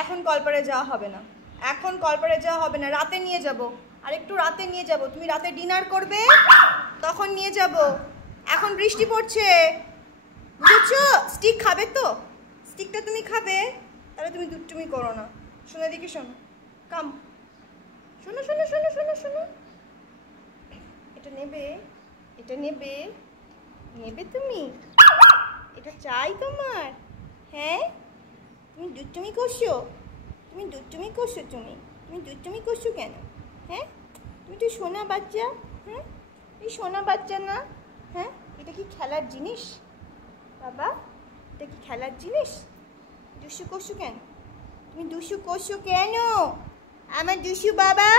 এখন কলপারে যাওয়া হবে না, এখন কলপারে যাওয়া হবে না, রাতে নিয়ে যাব, আর একটু রাতে নিয়ে যাব। তুমি রাতে ডিনার করবে তখন নিয়ে যাব। এখন বৃষ্টি পড়ছে, বুঝেছো? স্টিক খাবে তো? স্টিকটা তুমি খাবে, তাহলে তুমি দুষ্টুমি করো না। শোনো দিকে, শোনো, কাম, শোনো শোনো শোনো শোনো শোনো, এটা নেবে, এটা নেবে, নেবে তুমি? এটা চাই তোমার? হ্যাঁ, তুমি দুষ্টুমি করছো, তুমি দুষ্টুমি করছো, তুমি দুষ্টুমি করছো কেন? হ্যাঁ, তুমি তো সোনা বাচ্চা। হ্যাঁ, এই সোনা বাচ্চা না? হ্যাঁ, এটা কি খেলার জিনিস বাবা? এটা কি খেলার জিনিস? দুষ্টু করছো কেন? তুমি দুষ্টু করছো কেন আমার দুষ্টু বাবা?